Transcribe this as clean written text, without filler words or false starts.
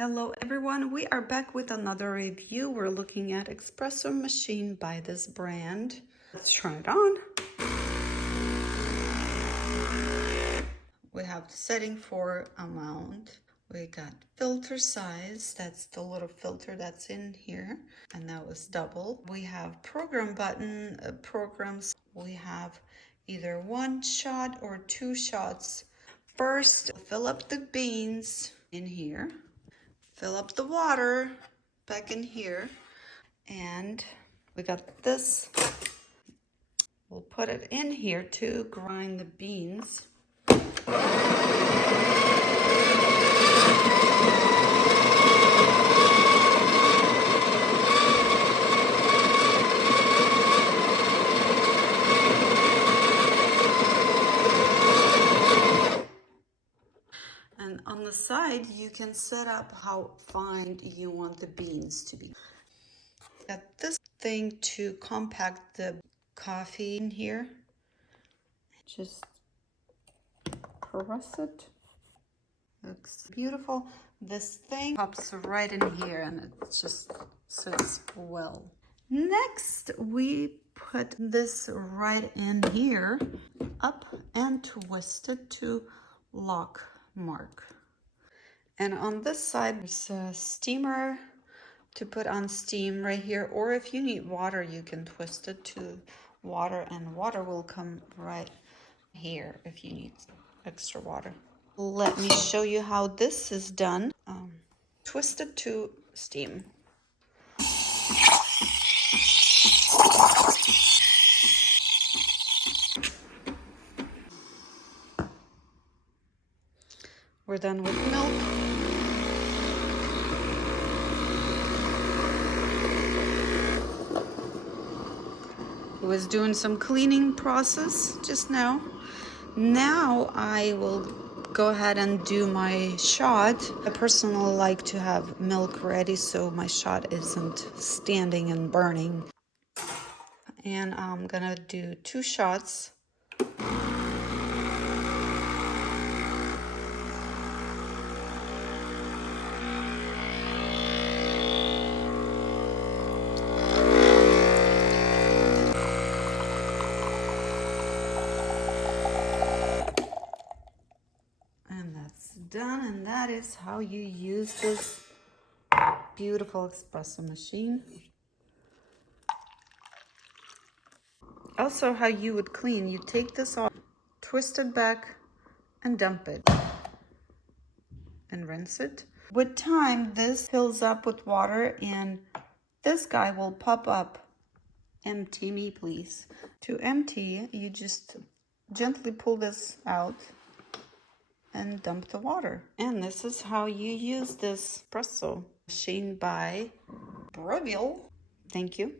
Hello everyone, we are back with another review. We're looking at espresso machine by this brand. Let's try it on. We have setting for amount. We got filter size, that's the little filter that's in here, and that was double. We have program button, programs. We have either one shot or two shots. First, fill up the beans in here. Fill up the water back in here, and we got this. We'll put it in here to grind the beans. And on the side, you can set up how fine you want the beans to be. Got this thing to compact the coffee in here. Just press it. Looks beautiful. This thing pops right in here and it just sits well. Next, we put this right in here, up and twist it to lock mark. And on this side, there's a steamer to put on steam right here, or if you need water, you can twist it to water, and water will come right here if you need extra water. Let me show you how this is done. Twist it to steam. We're done with milk. I was doing some cleaning process just now. Now I will go ahead and do my shot. I personally like to have milk ready so my shot isn't standing and burning. And I'm gonna do 2 shots. And that's done, and that is how you use this beautiful espresso machine. Also, how you would clean, you take this off, twist it back, and dump it, and rinse it. With time, this fills up with water, and this guy will pop up. Empty me, please. To empty, you just gently pull this out and dump the water. And this is how you use this espresso machine by Breville. Thank you.